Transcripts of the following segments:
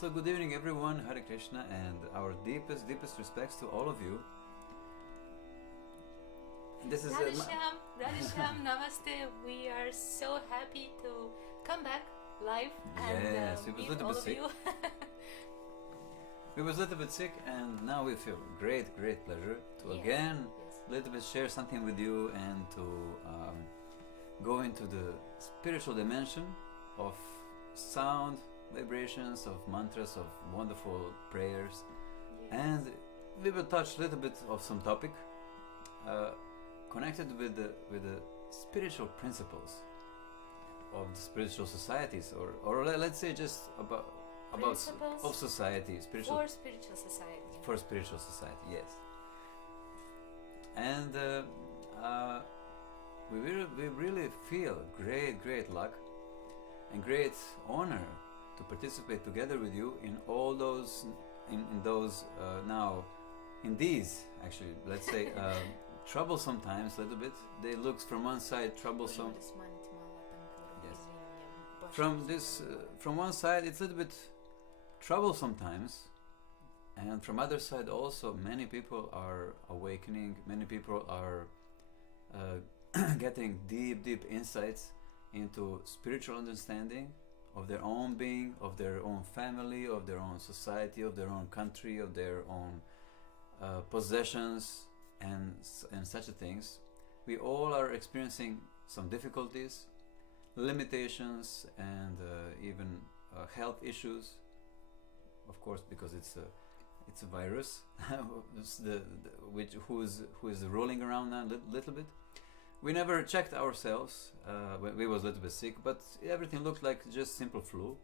So good evening everyone, Hare Krishna, and our deepest respects to all of you. This is Radhisham, Namaste. We are so happy to come back live and meet all of you. We was a little bit sick and now we feel great pleasure to again a little bit share something with you and to go into the spiritual dimension of sound, vibrations, of mantras, of wonderful prayers, and we will touch a little bit of some topic connected with the spiritual principles of the spiritual societies, or let's say just about of society, for spiritual society. Yes. And we really feel great luck and great honor to participate together with you in all those in those now in these actually, let's say, troublesome times a little bit. They look from one side troublesome. Yes. From one side it's a little bit troublesome times, and from other side also many people are awakening, many people are getting deep insights into spiritual understanding of their own being, of their own family, of their own society, of their own country, of their own possessions and such things. We all are experiencing some difficulties, limitations, and even health issues. Of course, because it's a virus, who is rolling around now a little bit. We never checked ourselves when we was a little bit sick, but everything looked like just simple flu,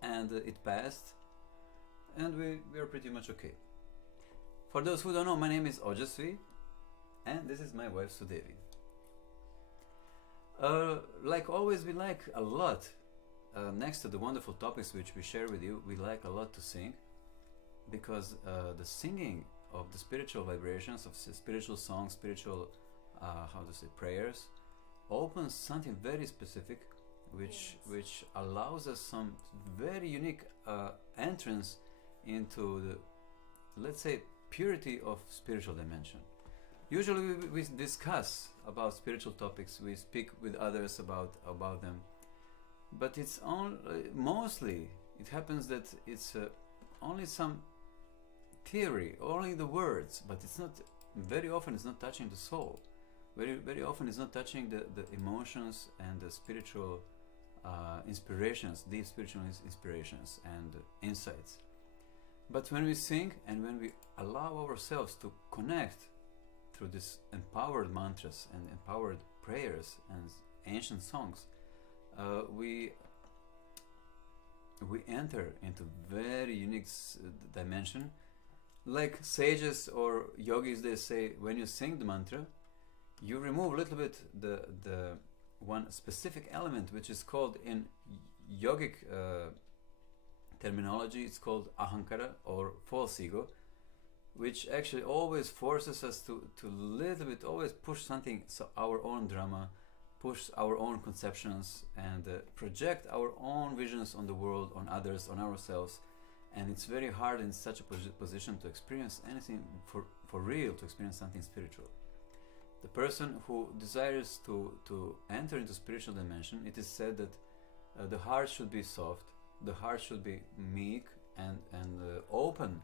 and it passed, and we are pretty much okay. For those who don't know, my name is Ojasvi, and this is my wife Sudevi. Like always, we like a lot, next to the wonderful topics which we share with you, we like a lot to sing, because the singing of the spiritual vibrations, of spiritual songs, spiritual prayers, opens something very specific, which allows us some very unique entrance into the, let's say, purity of spiritual dimension. Usually we discuss about spiritual topics, we speak with others about them, but it's mostly it happens that it's only some theory, only the words, but it's not, very often it's not touching the soul. Very often it's not touching the emotions and the spiritual inspirations, deep spiritual inspirations and insights. But when we sing and when we allow ourselves to connect through these empowered mantras and empowered prayers and ancient songs, we enter into very unique dimension. Like sages or yogis, they say, when you sing the mantra, you remove a little bit the one specific element, which is called in yogic terminology, it's called ahankara, or false ego, which actually always forces us to little bit always push something, so our own drama, push our own conceptions, and project our own visions on the world, on others, on ourselves. And it's very hard in such a position to experience anything for real, to experience something spiritual. The person who desires to enter into spiritual dimension, it is said that the heart should be soft, the heart should be meek and open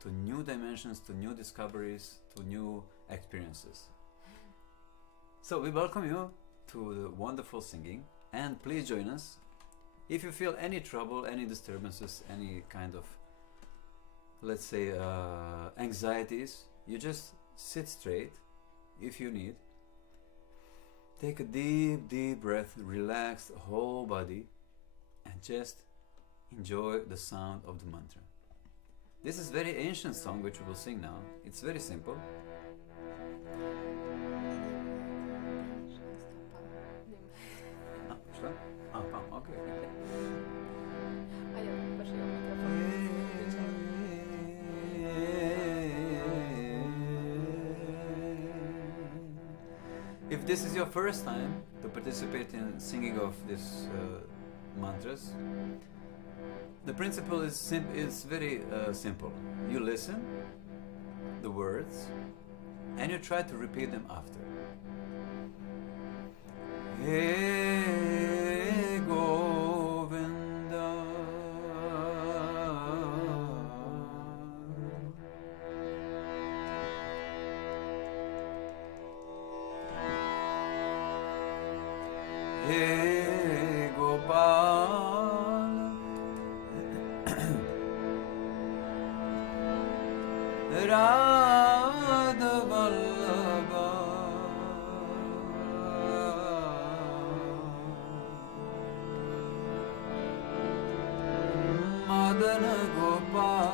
to new dimensions, to new discoveries, to new experiences. So we welcome you to the wonderful singing, and please join us. If you feel any trouble, any disturbances, any kind of, let's say, anxieties, you just sit straight. If you need, take a deep breath, relax the whole body, and just enjoy the sound of the mantra. This is very ancient song which we will sing now. It's very simple. Okay. If this is your first time to participate in singing of these mantras, The principle is very simple. You listen the words and you try to repeat them after. Hey Govinda, Hey Gopal, Radha Vallabha, Madana Gopal,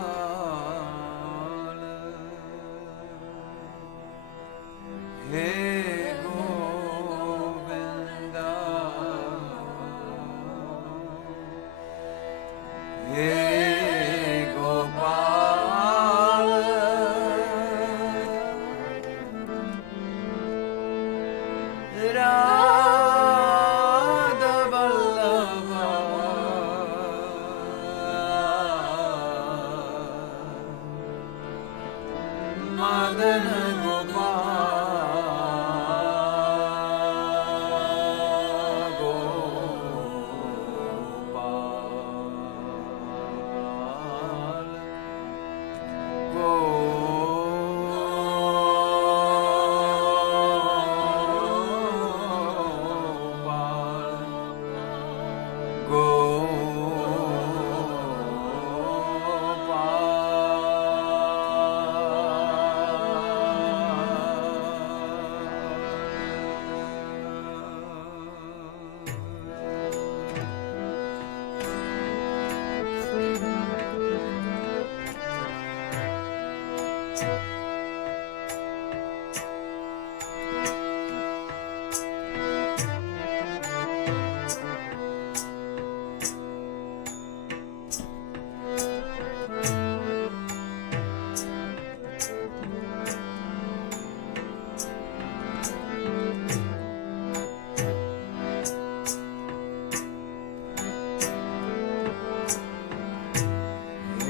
Hey Govinda, Hey Gopal, Radha Vallabha, Madana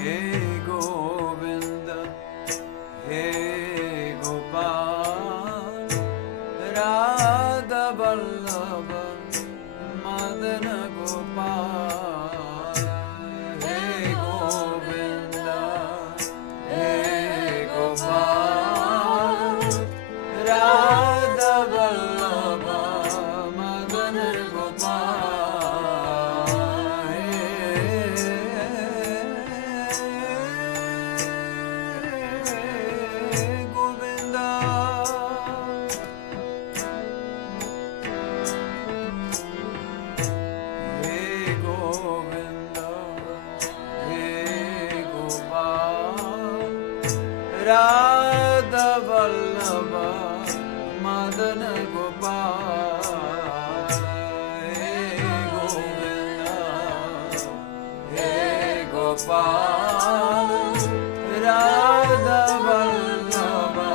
Hey Govinda, Hey Gopal, Radha Vallabha, Madana Gopal. Hey Govinda, Hey Gopal, Radha Vallabha, Madana Gopal. Radha Vallabha, Madana Gopal. Hey Govinda, Hey Gopal, Radha Vallabha,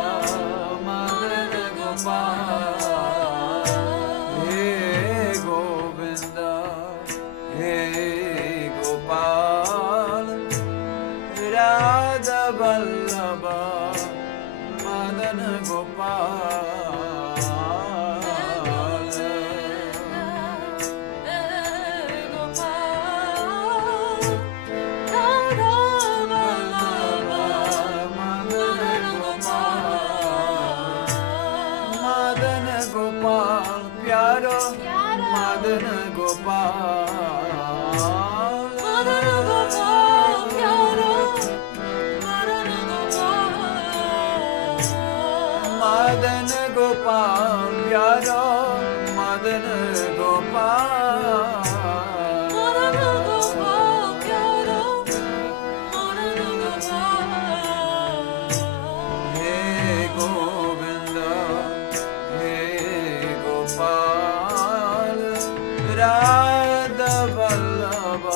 Madana Gopal. Hey Govinda, Hey Gopal, Radha Vallabha, Madana Gopal. Madana Gopal, Pyaro, Madana Gopal, Madana Gopal, Pyaro, Madana Gopal, Madana Gopal, Pyaro, Madana Gopal, Madana Gopal, Pyaro, Madana Gopal. Hey Govinda, Hey Gopal, Radha Vallabha,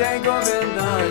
Jai Govinda,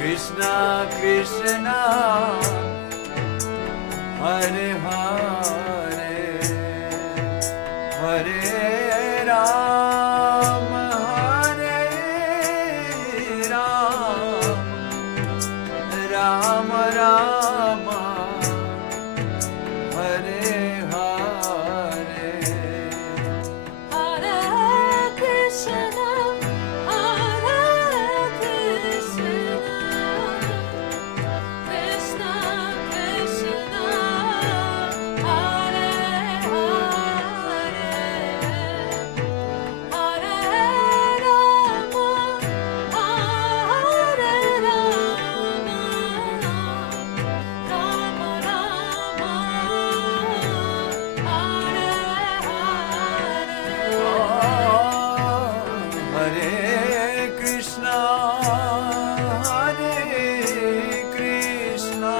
Krishna Krishna Hare Hare Hare Ram Hare Ram Ram Rama Hare Hare Hare Krishna Hare Krishna Krishna Krishna Hare Hare Hare Rama Hare Rama Rama Rama Hare Hare Hare Krishna Hare Krishna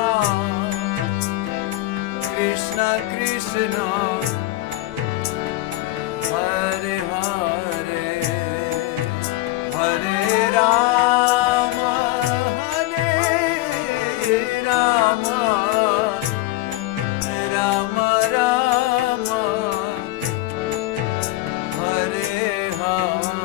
Krishna Krishna Hare Hare Hare Rama Hare Rama Rama Rama Hare Hare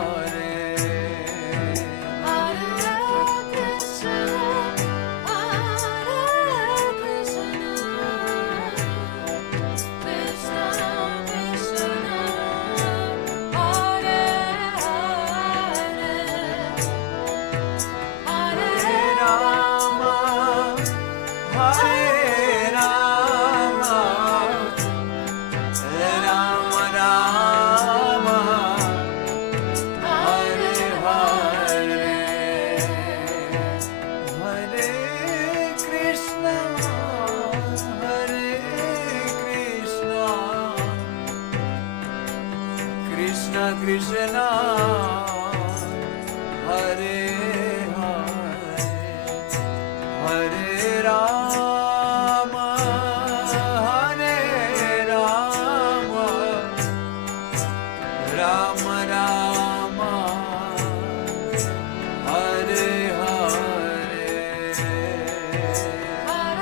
Hare Krishna Hare Krishna Krishna Krishna Hare Hare Hare Rama Hare Rama Rama Rama Hare Hare Hare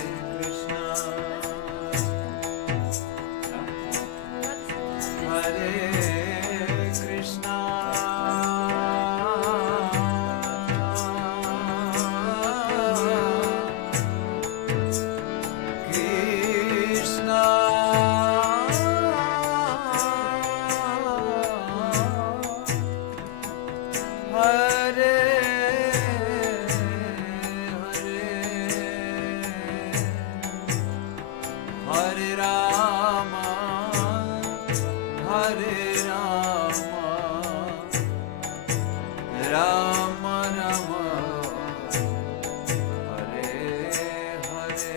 Krishna Hare Krishna Krishna Krishna Hare Hare Hare Rama Hare Rama Rama Rama Hare Hare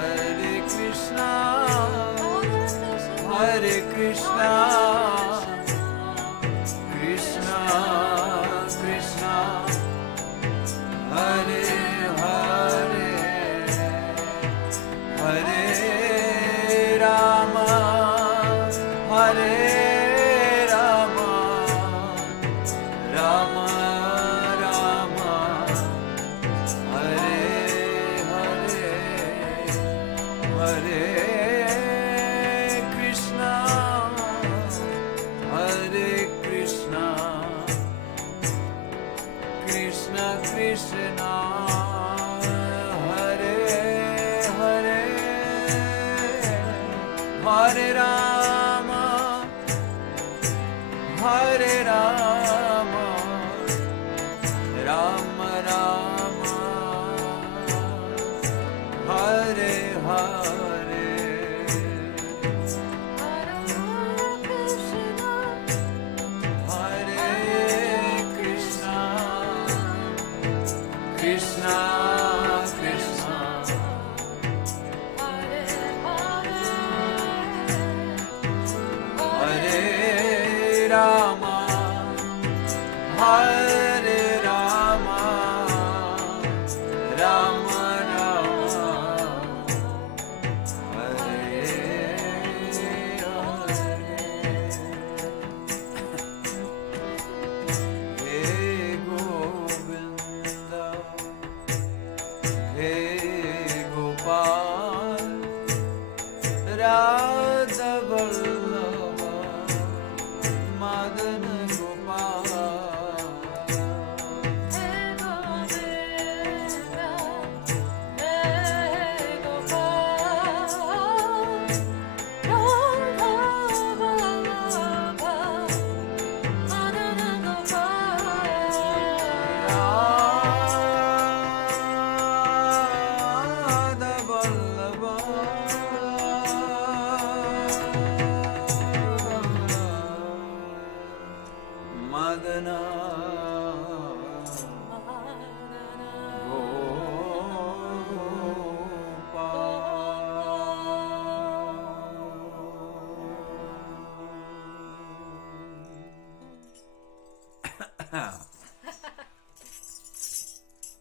Hare Krishna Hare Krishna Krishna Krishna Hare Hare Hare Rama Hare Rama Rama Rama Hare Krishna Hare Krishna Krishna Hare Hare Rama Hare Rama Rama Rama Hare Hare Hare Krishna Hare Krishna Krishna Krishna Hare Hare Hare Rama Hare Rama Rama Rama Hare Hare Hare Krishna Hare Krishna Krishna Krishna Hare Hare Hare Rama Hare Rama Rama Rama Hare Hare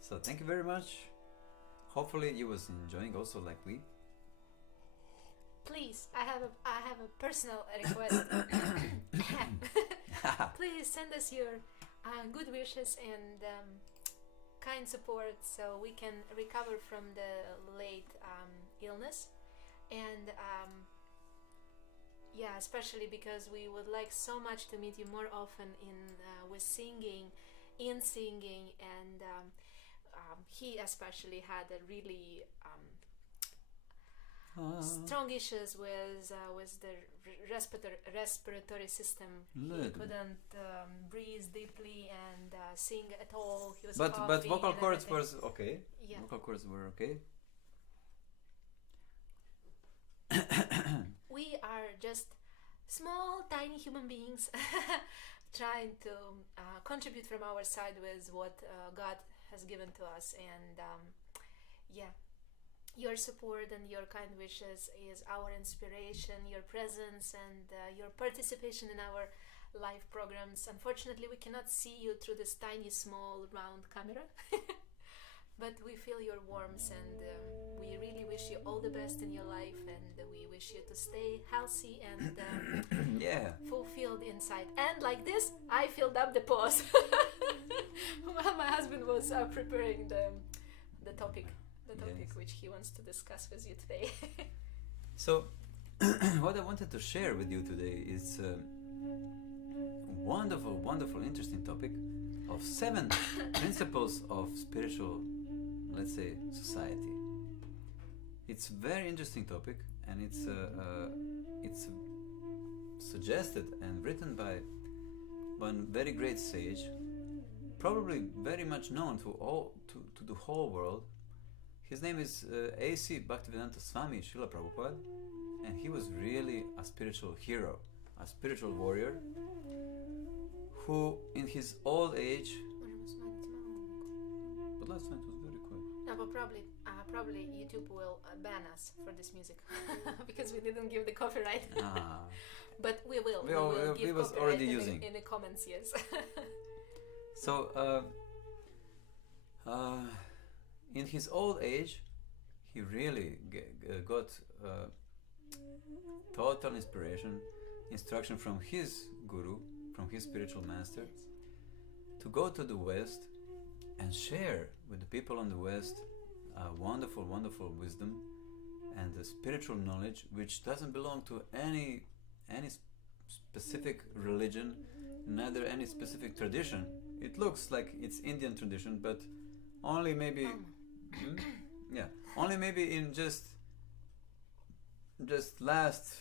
So thank you very much. Hopefully you was enjoying also like we. Please, I have a personal request. Please send us your good wishes and kind support so we can recover from the late illness, and yeah, especially because we would like so much to meet you more often with singing, and he especially had a really strong issues with the respiratory system. He couldn't breathe deeply and sing at all. He was coughing. But vocal cords was okay. Yeah. Vocal cords were okay. We are just small, tiny human beings trying to contribute from our side with what God has given to us, and yeah. Your support and your kind wishes is our inspiration, your presence and your participation in our live programs. Unfortunately, we cannot see you through this tiny, small, round camera, but we feel your warmth, and we really wish you all the best in your life, and we wish you to stay healthy and yeah, fulfilled inside. And like this, I filled up the pause while my husband was preparing the topic. Yes. Which he wants to discuss with you today. So, what I wanted to share with you today is a wonderful, wonderful, interesting topic of 7 principles of spiritual, let's say, society. It's a very interesting topic, and it's suggested and written by one very great sage, probably very much known to the whole world. His name is A.C. Bhaktivedanta Swami Srila Prabhupada, and he was really a spiritual hero, a spiritual warrior, who in his old age... But last night was very quiet. No, but probably YouTube will ban us for this music because we didn't give the copyright. But we will. We give was copyright already using in the comments, yes. So, in his old age, he really got total instruction from his guru, from his spiritual master, to go to the West and share with the people on the West wonderful, wonderful wisdom and the spiritual knowledge, which doesn't belong to any specific religion, neither any specific tradition. It looks like it's Indian tradition, but only maybe... only maybe in just last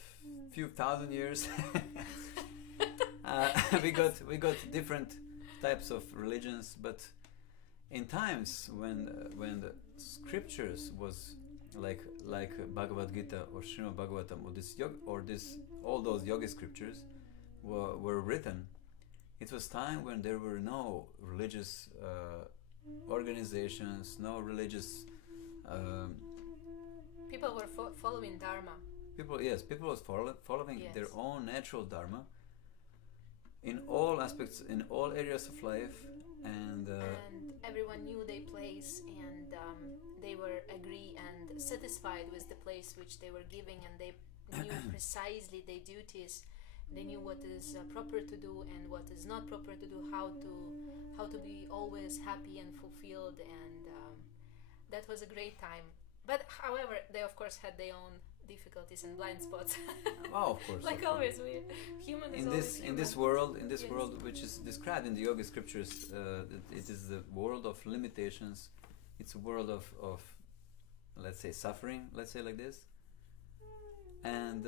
few thousand years we got different types of religions, but in times when the scriptures was like Bhagavad Gita or Srimad Bhagavatam or all those yoga scriptures were written, it was time when there were no religious organizations, no religious people were following dharma. People was following Yes. their own natural dharma in all aspects, in all areas of life, and everyone knew their place, and they were agree and satisfied with the place which they were giving, and they knew precisely their duties. They knew what is proper to do and what is not proper to do, how to be always happy and fulfilled, and that was a great time. But however, they of course had their own difficulties and blind spots. Oh, of course. Like always, we human is always human. In this world, Yes. which is described in the yoga scriptures, it is the world of limitations. It's a world of let's say suffering. Let's say like this, and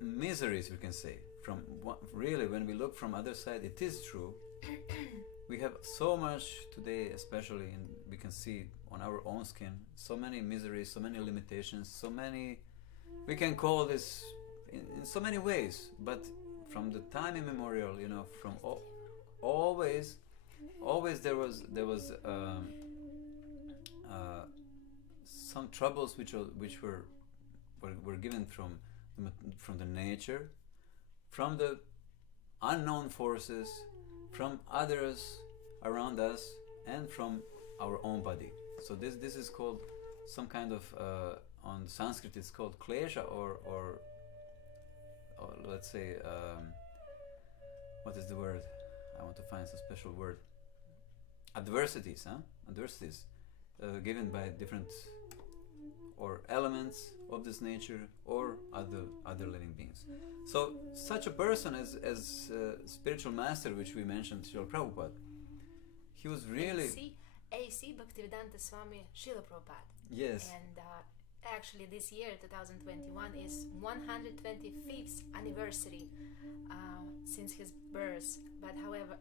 miseries, we can say. From really, when we look from other side, it is true. We have so much today, especially we can see on our own skin, so many miseries, so many limitations, so many, we can call this in so many ways, but from the time immemorial, from always there was some troubles which were given from the nature, from the unknown forces, from others around us and from our own body. So this is called some kind of on Sanskrit it's called klesha or let's say what is the word? I want to find some special word. Adversities, adversities given by different or elements of this nature or other living beings. So such a person as spiritual master, which we mentioned, Srila Prabhupada, he was really A.C. Bhaktivedanta Swami Srila Prabhupada. Yes. And actually this year 2021 is 125th anniversary since his birth. But however,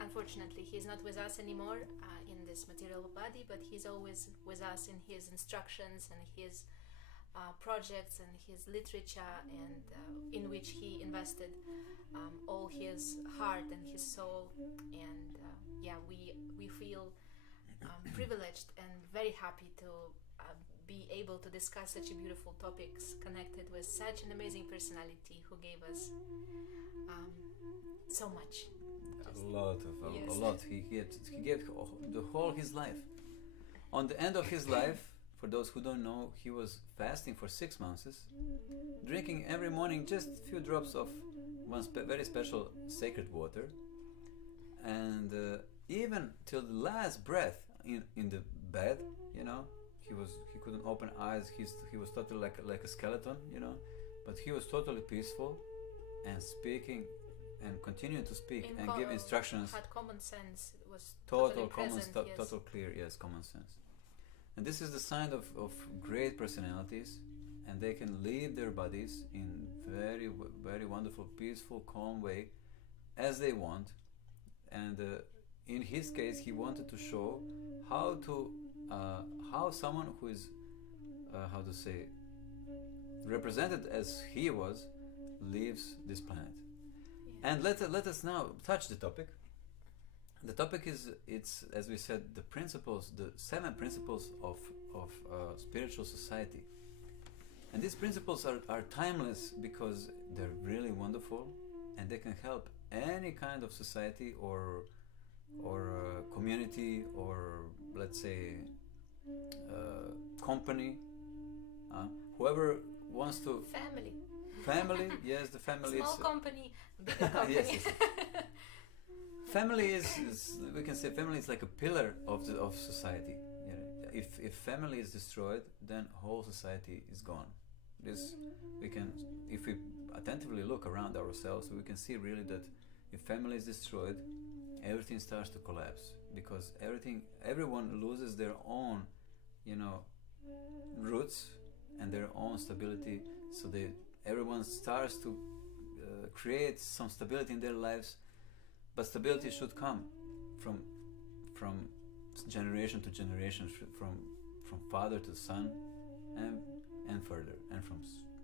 unfortunately he's not with us anymore in this material body, but he's always with us in his instructions and his projects and his literature, and in which he invested all his heart and his soul. And we feel privileged and very happy to be able to discuss such a beautiful topics connected with such an amazing personality who gave us so much. A lot. He gave the whole his life. On the end of his life, for those who don't know, he was fasting for 6 months, drinking every morning just a few drops of one very special sacred water, and even till the last breath in the bed, he couldn't open eyes. He was totally like a skeleton, but he was totally peaceful and speaking and continuing to speak and give instructions. Had common sense, was total clear, yes, common sense. And this is the sign of great personalities, and they can leave their bodies in very very wonderful, peaceful, calm way as they want. And in his case, he wanted to show how someone who is represented as he was leaves this planet. And let us now touch the topic. The topic is, it's, as we said, the principles, the 7 principles of spiritual society. And these principles are timeless because they're really wonderful, and they can help any kind of society or community, or let's say company, whoever wants to. Family, yes, the family. Small company, bigger company. Yes. Family is we can say family is like a pillar of society. If family is destroyed, then whole society is gone. If we attentively look around ourselves, we can see really that if family is destroyed, everything starts to collapse, because everyone loses their own, roots and their own stability. So everyone starts to create some stability in their lives, but stability should come from generation to generation, from father to son, and further, and from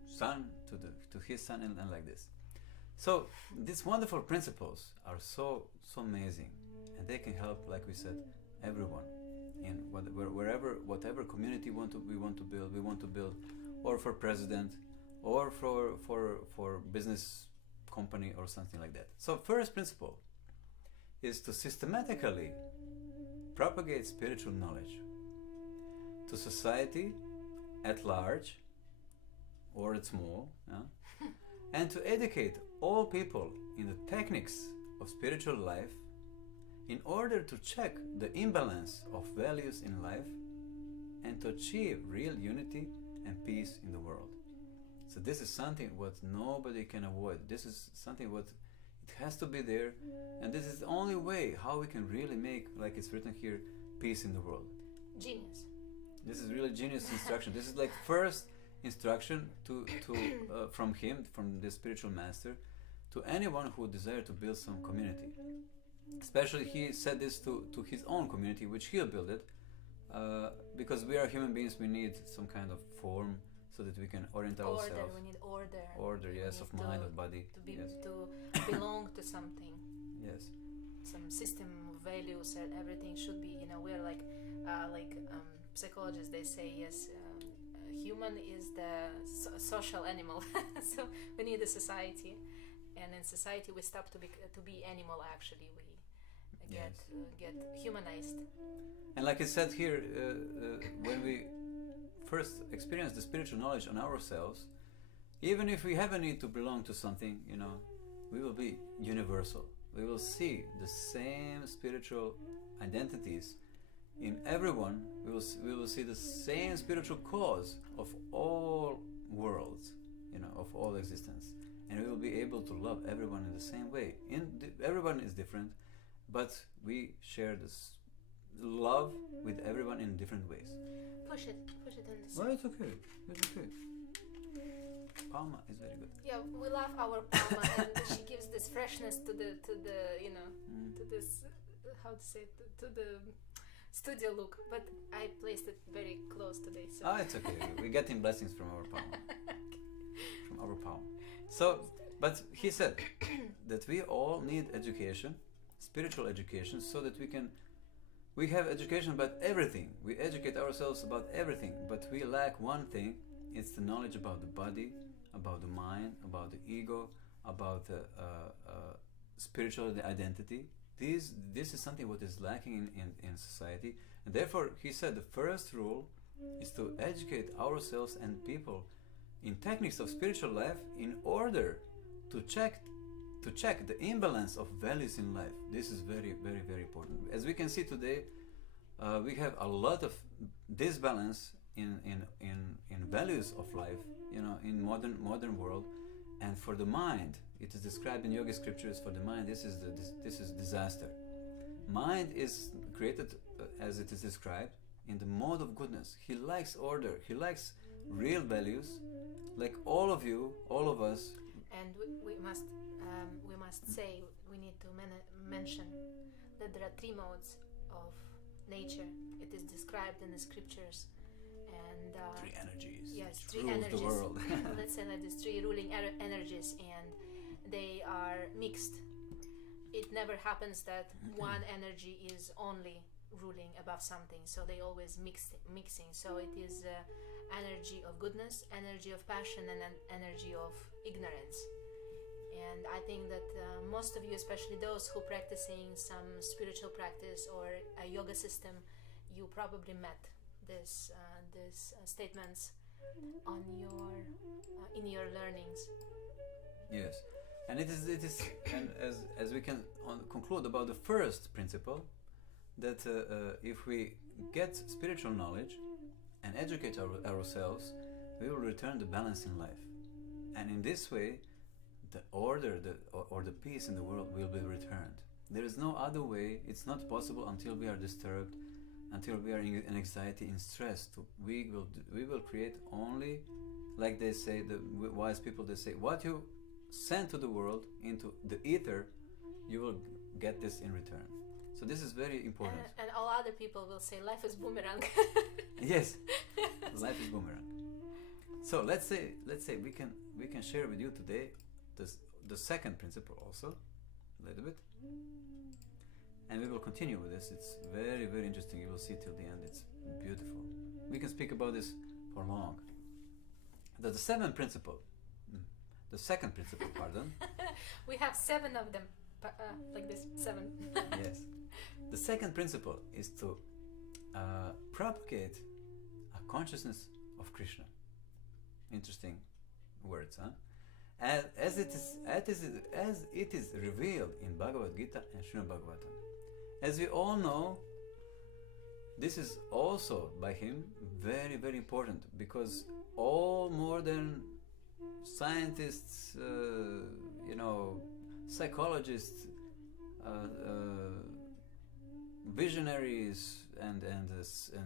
son to his son, and like this. So these wonderful principles are so amazing, and they can help, like we said, everyone in whatever community we want to build, or for president, or for business company or something like that. So first principle is to systematically propagate spiritual knowledge to society at large or at small, and to educate all people in the techniques of spiritual life in order to check the imbalance of values in life and to achieve real unity and peace in the world. So this is something what nobody can avoid. This is something what it has to be there, and this is the only way how we can really make, like it's written here, peace in the world. Genius. This is really genius instruction. This is like first instruction to from him, from the spiritual master, to anyone who desire to build some community. Especially he said this to his own community, which he'll build it, because we are human beings. We need some kind of form so that we can orient ourselves. We need order. Order, yes, of mind, of body. To belong to something. Yes. Some system of values, and everything should be. We're like psychologists. They say yes. Human is the social animal, so we need a society, and in society we stop to be animal. Actually, get humanized. And like I said here, when we first experience the spiritual knowledge on ourselves, even if we have a need to belong to something, we will be universal. We will see the same spiritual identities in everyone. We will see the same spiritual cause of all worlds, of all existence, and we will be able to love everyone in the same way. Everyone is different, but we share this love with everyone in different ways. Push it in the Well, it's okay. Palma is very good. Yeah, we love our Palma, and she gives this freshness to the to this how to say it, to the studio look. But I placed it very close today, so. It's okay. We're getting blessings from our Palma. From our Palma. So, but he said that we all need education, spiritual education, so that we have education about everything. We educate ourselves about everything, but we lack one thing. It's the knowledge about the body, about the mind, about the ego, about the spiritual identity. This is something what is lacking in society, and therefore he said the first rule is to educate ourselves and people in techniques of spiritual life in order to check the imbalance of values in life. This is very, very, very important. As we can see today, we have a lot of disbalance in values of life, in modern world. And for the mind, it is described in yoga scriptures. For the mind, this is disaster. Mind is created as it is described in the mode of goodness. He likes order. He likes real values, like all of you, all of us. And we must say, we need to mention that there are three modes of nature. It is described in the scriptures, and three energies. Yes, which three rules energies. the world. Let's say like these three ruling energies, and they are mixed. It never happens that one energy is only ruling above something, so they always mixing. So it is energy of goodness, energy of passion, and an energy of ignorance. And I think that most of you, especially those who practicing some spiritual practice or a yoga system, you probably met these statements on in your learnings. Yes, and it is, and as we can conclude about the first principle, that if we get spiritual knowledge and educate ourselves, we will return the balance in life, and in this way, the order, or the peace in the world will be returned. There is no other way. It's not possible until we are disturbed, until we are in anxiety, in stress. We will create only, like they say, the wise people, they say, what you send to the world into the ether, you will get this in return. So this is very important. And all other people will say life is boomerang. Yes, life is boomerang. So let's say we can share with you today the second principle also, a little bit, and we will continue with this. It's very, very interesting. You will see till the end. It's beautiful. We can speak about this for long. The second principle, pardon. We have 7 of them, like this, 7. Yes. The second principle is to propagate a consciousness of Krishna. Interesting words, huh? As it is revealed in Bhagavad Gita and Srimad Bhagavatam. As we all know, this is also by him very, very important, because all modern scientists, psychologists, visionaries, and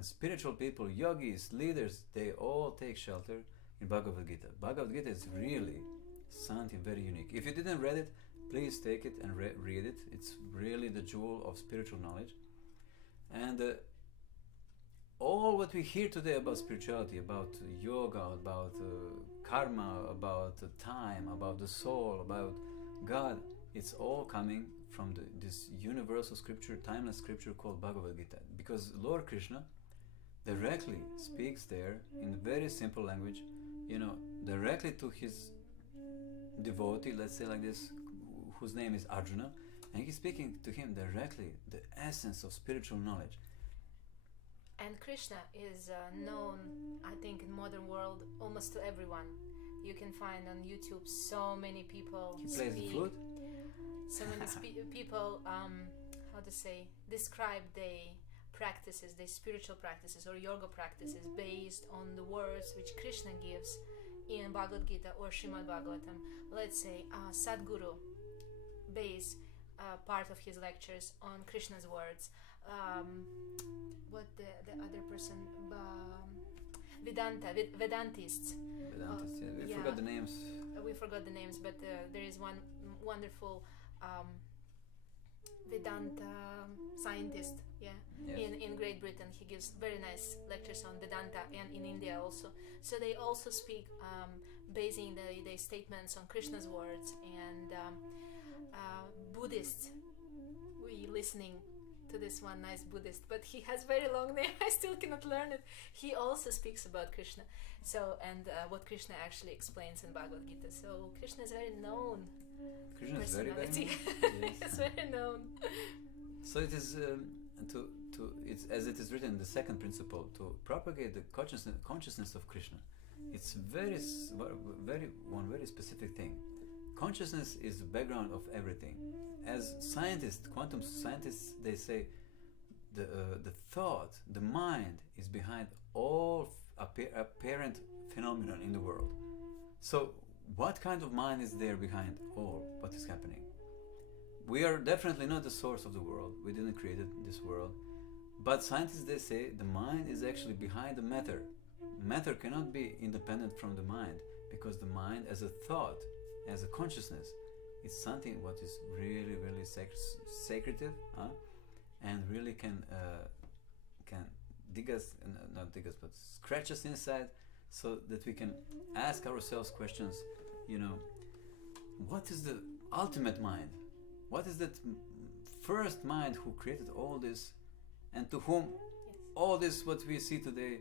spiritual people, yogis, leaders, they all take shelter in Bhagavad Gita. Bhagavad Gita is really something very unique. If you didn't read it, please take it and read it. It's really the jewel of spiritual knowledge. And all what we hear today about spirituality, about yoga, about karma, about time, about the soul, about God, it's all coming from this universal scripture, timeless scripture called Bhagavad Gita. Because Lord Krishna directly speaks there in very simple language, directly to his devotee, let's say like this, whose name is Arjuna, and he's speaking to him directly, the essence of spiritual knowledge. And Krishna is known, I think, in modern world almost to everyone. You can find on YouTube so many people He plays the flute. So many people, how to say, describe their practices, their spiritual practices or yoga practices based on the words which Krishna gives in Bhagavad Gita or Srimad Bhagavatam. Let's say Sadguru base part of his lectures on Krishna's words. What the other person, Vedantists. Vedantists, yeah. We forgot the names. We forgot the names, but there is one wonderful Vedanta scientist, yes. in Great Britain. He gives very nice lectures on Vedanta, and in India also. So they also speak basing their statements on Krishna's words, and Buddhists. We listening to this one nice Buddhist, but he has very long name. I still cannot learn it. He also speaks about Krishna. So and what Krishna actually explains in Bhagavad Gita. So Krishna is very known. Krishna is very known. Yes. It's very known. So it is it's as it is written in the second principle, to propagate the consciousness of Krishna. It's very specific thing. Consciousness is the background of everything. As scientists, quantum scientists, they say the thought, the mind is behind all apparent phenomenon in the world. So what kind of mind is there behind all what is happening? We are definitely not the source of the world. We didn't create this world. But scientists, they say the mind is actually behind the matter. Matter cannot be independent from the mind, because the mind as a thought, as a consciousness, it's something what is really, really secretive, and really can dig us, not dig us, but scratch us inside, so that we can ask ourselves questions. What is the ultimate mind? What is that first mind who created all this, and to whom all this what we see today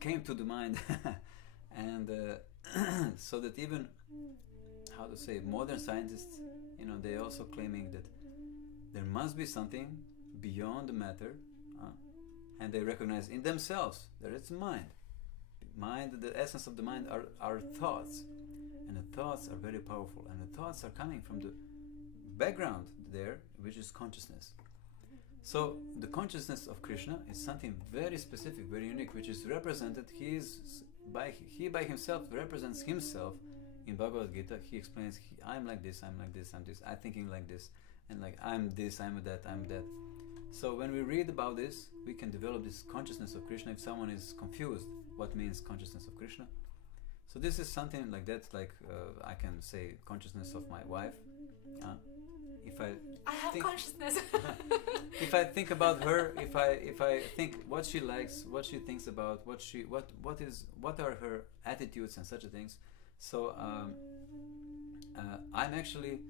came to the mind, and so that even, how to say, modern scientists, they also claiming that there must be something beyond the matter, and they recognize in themselves that it's mind. The essence of the mind are thoughts, and the thoughts are very powerful, and the thoughts are coming from the background there, which is consciousness. So the consciousness of Krishna is something very specific, very unique, which is represented. He by himself represents himself in Bhagavad Gita. He explains, I'm like this, I'm like this, I'm this, I'm thinking like this, and like I'm this, I'm that, I'm that. So when we read about this, we can develop this consciousness of Krishna. If someone is confused, what means consciousness of Krishna? So this is something like that, like I can say consciousness of my wife. If I have consciousness. If I think about her, if I think what she likes, what she thinks about, what are her attitudes and such things. So I'm actually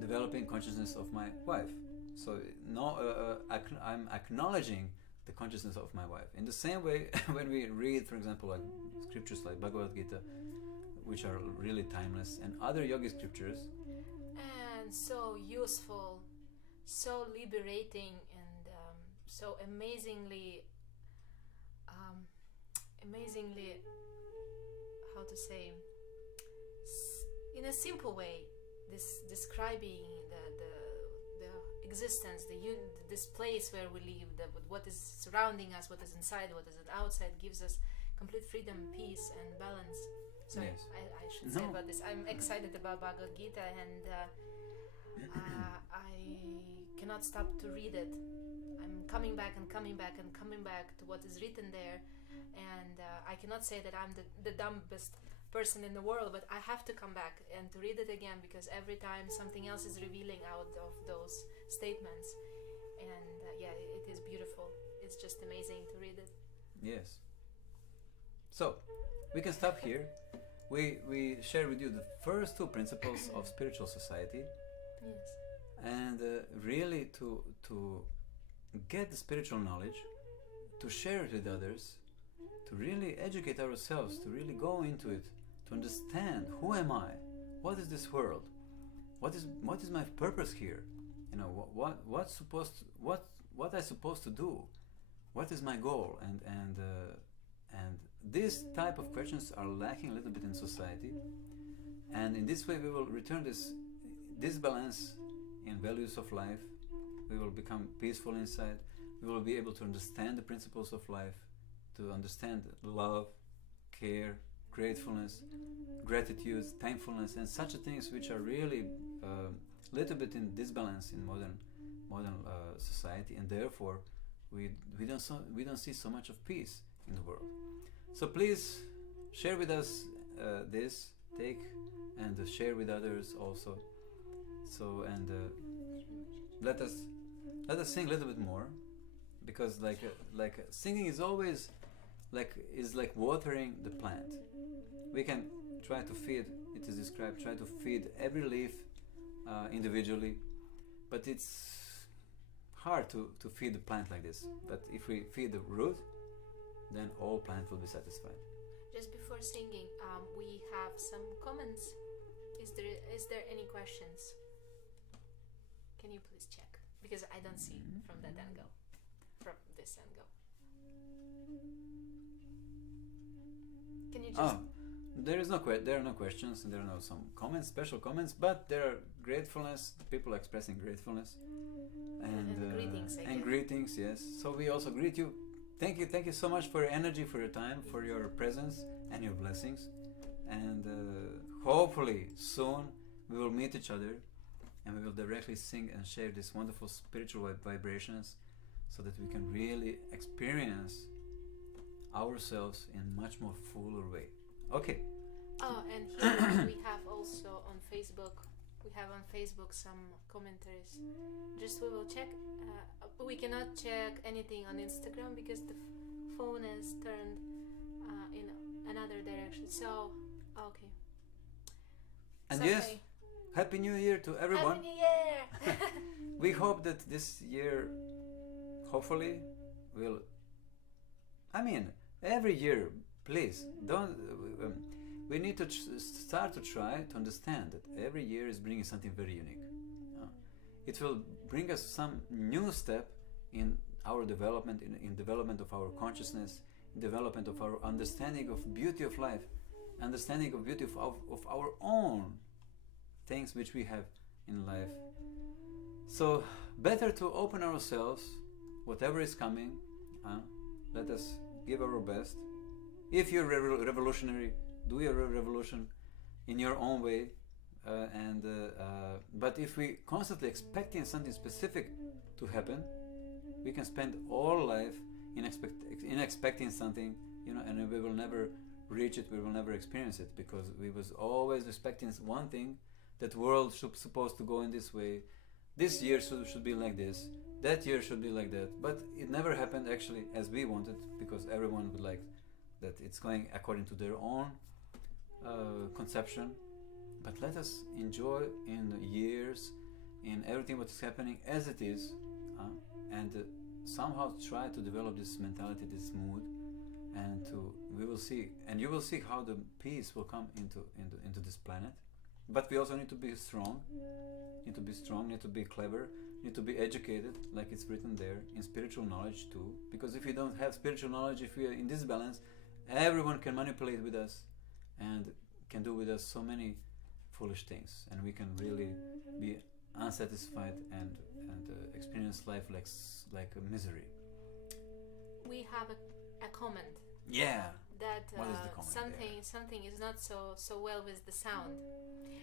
developing consciousness of my wife. So I'm acknowledging the consciousness of my wife. In the same way, when we read, for example, like scriptures like Bhagavad Gita, which are really timeless, and other yogi scriptures, and so useful, so liberating, and so amazingly, how to say, in a simple way, this describing the existence, this place where we live, what is surrounding us, what is inside, what is outside, gives us complete freedom, peace, and balance. So yes. I should say about this. I'm excited about Bhagavad Gita, and I cannot stop to read it. I'm coming back and coming back and coming back to what is written there, and I cannot say that I'm the dumbest person in the world, but I have to come back and to read it again, because every time something else is revealing out of those statements, and it is beautiful. It's just amazing to read it. Yes. So we can stop here. We share with you the first two principles of spiritual society. Yes. And really to get the spiritual knowledge, to share it with others, to really educate ourselves, to really go into it, to understand who am I, what is this world, what is my purpose here? You know, what I supposed to do? What is my goal? And these type of questions are lacking a little bit in society, and in this way we will return this balance in values of life. We will become peaceful inside. We will be able to understand the principles of life, to understand love, care, gratefulness, gratitude, thankfulness, and such things which are really little bit in disbalance in modern society, and therefore we don't see so much of peace in the world. So please share with us this, take and share with others also. So and let us sing a little bit more, because like singing is always like watering the plant. We can try to feed, it is described, try to feed every leaf individually, but it's hard to feed the plant like this. But if we feed the root, then all plant will be satisfied. Just before singing, we have some comments. Is there any questions? Can you please check? Because I don't see from that angle, from this angle. Can you just... there are no questions, and there are no some comments, special comments, but there are gratefulness, people expressing gratefulness, and greetings again. And greetings, yes. So we also greet you. Thank you so much for your energy, for your time, for your presence and your blessings, and hopefully soon we will meet each other, and we will directly sing and share these wonderful spiritual vibrations, so that we can really experience ourselves in much more fuller way. Okay. Oh, and here we have also on Facebook. We have on Facebook some commentaries. Just we will check. We cannot check anything on Instagram because the phone is turned in another direction. So, okay. And yes, Happy New Year to everyone. Happy New Year! We hope that this year, hopefully, will... I mean, every year, please, don't... we need to start to try to understand that every year is bringing something very unique. It will bring us some new step in our development, in development of our consciousness, in development of our understanding of beauty of life, understanding of beauty of our own things which we have in life. So better to open ourselves, whatever is coming, let us give our best. If you're revolutionary, do your revolution in your own way, but if we constantly expecting something specific to happen, we can spend all life in expecting something, and we will never reach it, we will never experience it, because we was always expecting one thing, that world supposed to go in this way, this year should be like this, that year should be like that, but it never happened actually as we wanted, because everyone would like that it's going according to their own conception. But let us enjoy in the years, in everything what is happening as it is, and somehow try to develop this mentality, this mood, and we will see, and you will see how the peace will come into this planet. But we also need to be strong, need to be clever, need to be educated, like it's written there, in spiritual knowledge too. Because if we don't have spiritual knowledge, if we are in this balance, everyone can manipulate with us and can do with us so many foolish things, and we can really be unsatisfied and experience life like a misery. We have a comment. Yeah. That what is the comment something is not so well with the sound.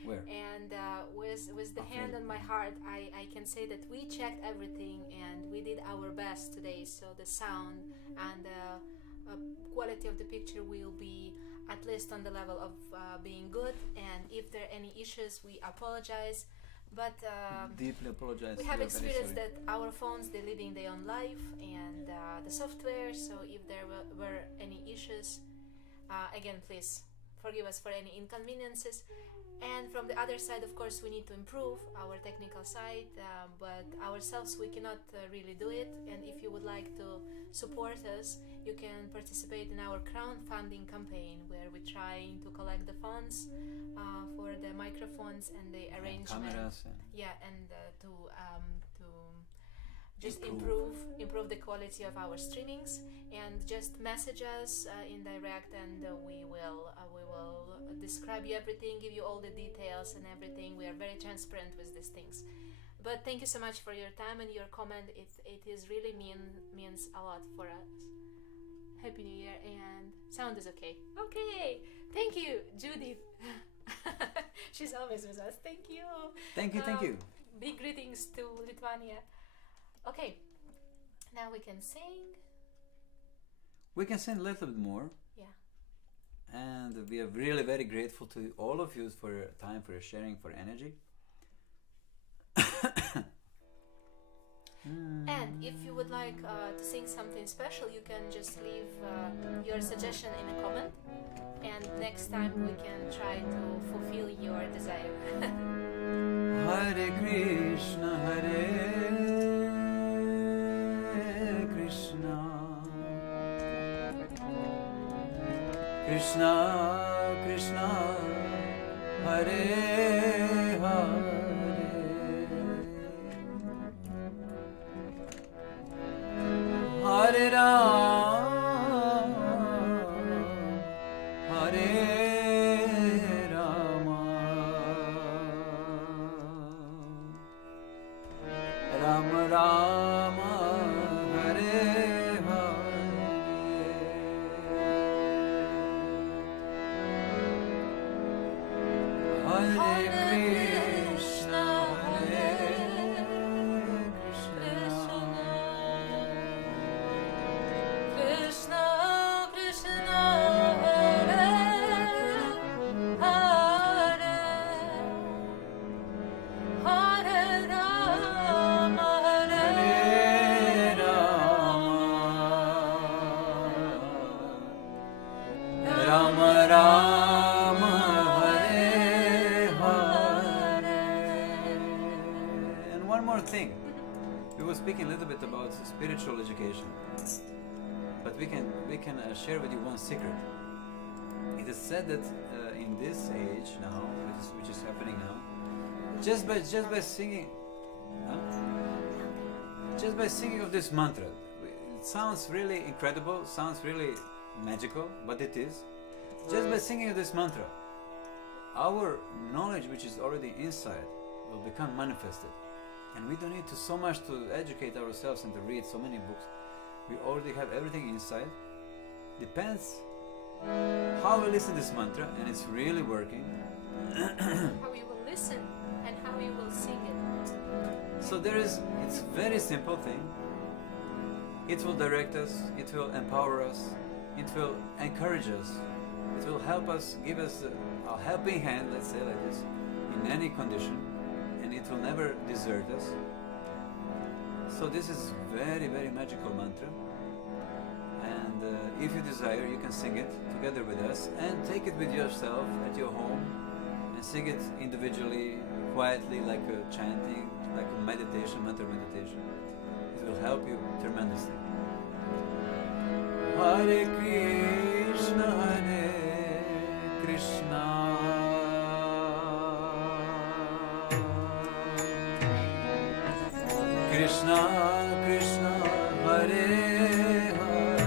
Where? And with the hand on my heart, I can say that we checked everything and we did our best today. So the sound and the quality of the picture will be at least on the level of being good. And if there are any issues, we apologize. But deeply apologize. We have experienced that our phones, they're living their own life, and the software. So if there were any issues, again, please forgive us for any inconveniences. And from the other side, of course, we need to improve our technical side, but ourselves we cannot really do it. And if you would like to support us, you can participate in our crowdfunding campaign, where we're trying to collect the funds for the microphones and the arrangement. Cameras. Yeah, and to just improve the quality of our streamings, and just message us in direct, and we will describe you everything, give you all the details and everything. We are very transparent with these things. But thank you so much for your time and your comment. It is really means a lot for us. Happy New Year, and sound is okay. Okay, thank you, Judith. She's always with us. Thank you. Thank you. Big greetings to Lithuania. Okay, now we can sing. We can sing a little bit more. Yeah. And we are really very grateful to all of you for your time, for your sharing, for energy. And if you would like to sing something special, you can just leave your suggestion in a comment, and next time we can try to fulfill your desire. Hare Krishna, Krishna Krishna, Hare Hare, Hare Ram, Hare Rama, Rama Rama, Hare thing. We were speaking a little bit about spiritual education, but we can share with you one secret. It is said that in this age now, which is happening now, just by singing, just by singing of this mantra, it sounds really incredible, sounds really magical, but it is. Just by singing of this mantra, our knowledge, which is already inside, will become manifested. And we don't need to so much to educate ourselves and to read so many books. We already have everything inside. Depends how we listen to this mantra, and it's really working. How you will listen and how you will sing it. So it's a very simple thing. It will direct us, it will empower us, it will encourage us, it will help us, give us a helping hand, let's say like this, in any condition. And it will never desert us. So this is very, very magical mantra. And if you desire, you can sing it together with us and take it with yourself at your home and sing it individually, quietly, like a chanting, like a meditation, mantra meditation. It will help you tremendously. Hare Krishna, Hare Krishna. Krishna, Krishna, Hare Hare,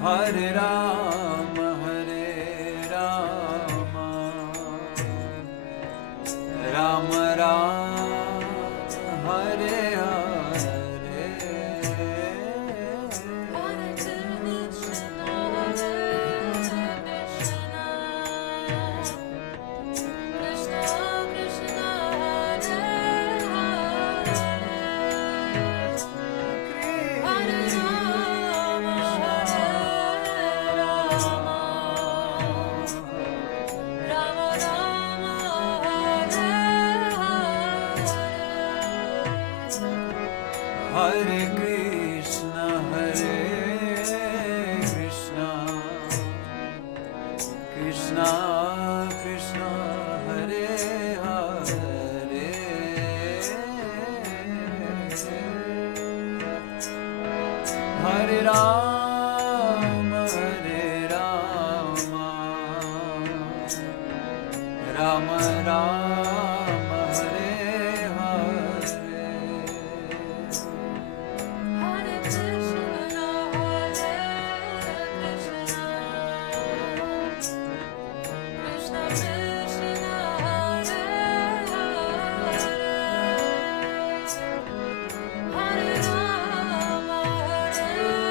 Hare Rama, Hare Rama, Rama Rama, Hare Hare Krishna, Hare Krishna, Krishna Krishna, Hare Hare, Hare Rama, Hare Rama, Rama Rama Hare Hare Hare Krishna, Krishna Krishna, Hare Hare, Hare Rama, Rama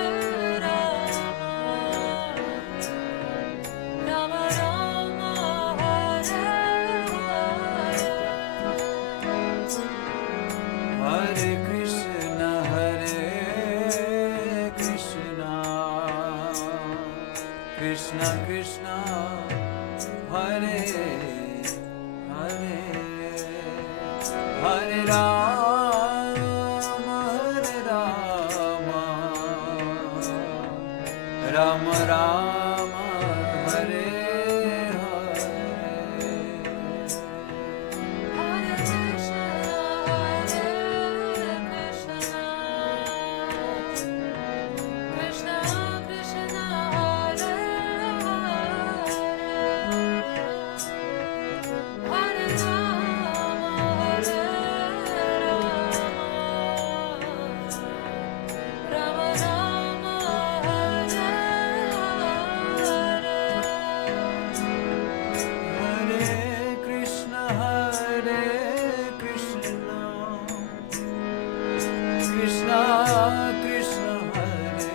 Rama, Hare Hare. Hare Krishna Krishna Krishna Hare Hare Hare Rama Rama Rama Hare Hare Hare Krishna, Krishna Krishna, Hare Hare, Hare Rama, Rama Rama, Hare Hare. Hare Krishna Krishna Krishna Hare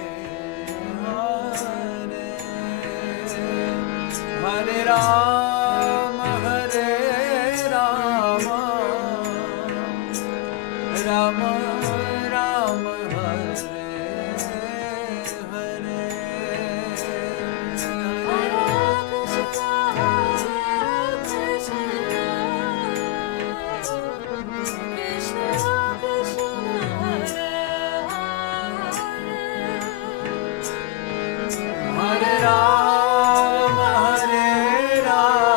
Hare Hare Rama Rama Rama Hare Hare Hare Rama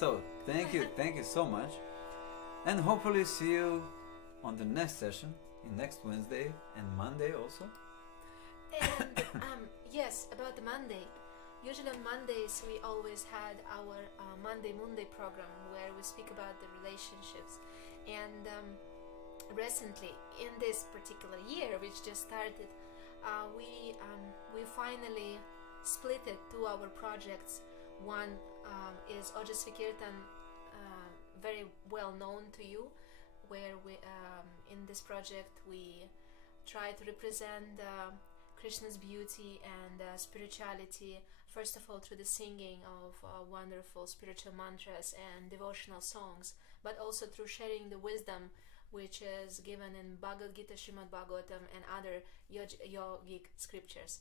So, thank you so much. And hopefully see you on the next session, next Wednesday and Monday also. And yes, about the Monday. Usually on Mondays we always had our Monday program where we speak about the relationships. And recently, in this particular year, which just started, we finally split it to our projects. One is Ojasvi Kirtan, very well known to you, where we in this project we try to represent Krishna's beauty and spirituality, first of all through the singing of wonderful spiritual mantras and devotional songs, but also through sharing the wisdom which is given in Bhagavad Gita, Srimad Bhagavatam and other yogic scriptures.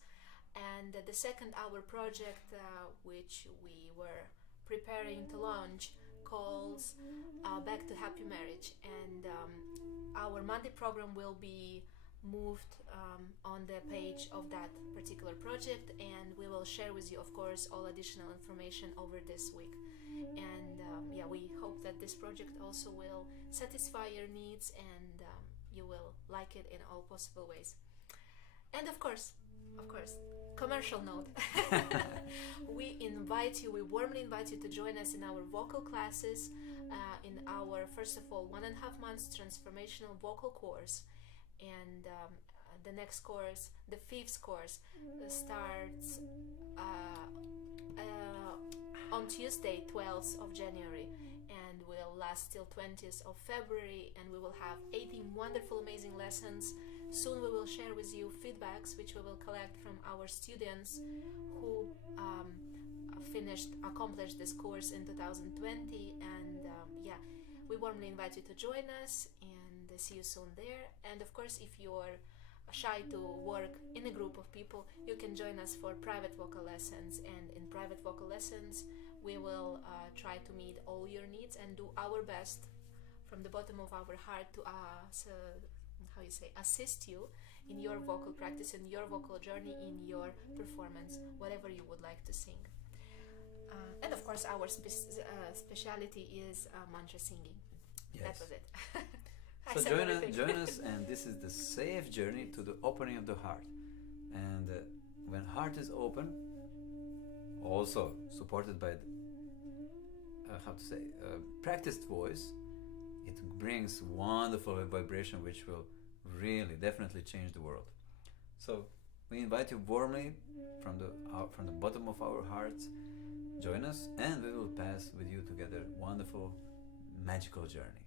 And the second hour project, which we were preparing to launch, calls Back to Happy Marriage. And our Monday program will be moved on the page of that particular project, and we will share with you, of course, all additional information over this week. And we hope that this project also will satisfy your needs and you will like it in all possible ways. And of course, commercial note. We warmly invite you to join us in our vocal classes, in our, first of all, 1.5 months transformational vocal course. And the next course, the 5th course, starts on Tuesday, 12th of January, and will last till 20th of February, and we will have 18 wonderful, amazing lessons. Soon we will share with you feedbacks which we will collect from our students who accomplished this course in 2020, and we warmly invite you to join us and see you soon there. And of course, if you're shy to work in a group of people, you can join us for private vocal lessons, and in private vocal lessons we will try to meet all your needs and do our best from the bottom of our heart to assist you in your vocal practice, in your vocal journey, in your performance, whatever you would like to sing. And of course, our speciality is mantra singing. Yes. That was it. So join us, and this is the safe journey to the opening of the heart. And when heart is open, also supported by practiced voice, it brings wonderful vibration which will really definitely change the world. So we invite you warmly from the bottom of our hearts. Join us, and we will pass with you together wonderful magical journey.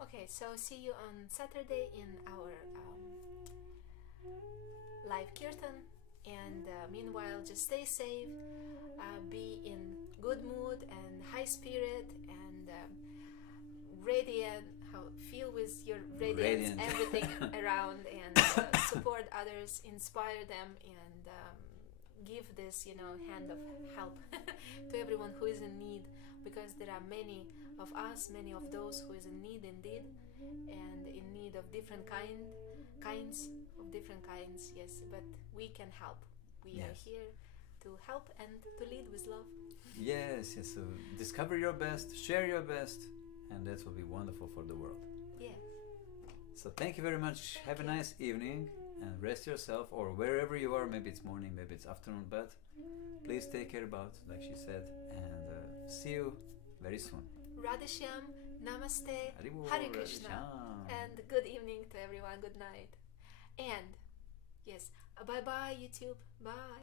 Okay, so see you on Saturday in our live Kirtan, and meanwhile just stay safe, be in good mood and high spirit and radiant, feel with your radiance, Radiant. everything around, and support others, inspire them, and give this, hand of help to everyone who is in need, because there are many of us, many of those who is in need indeed, and in need of different kinds of different kinds. Yes, but we can help. We are here to help and to lead with love. Yes. So discover your best, share your best, and that will be wonderful for the world. Yeah. So thank you very much. Have a nice evening and rest yourself, or wherever you are. Maybe it's morning, maybe it's afternoon, but please take care about, like she said, and see you very soon. Radhe Shyam, Namaste, Haribol, Hare Krishna, Radhe Shyam. and good evening to everyone. Good night, and yes, bye bye YouTube. Bye.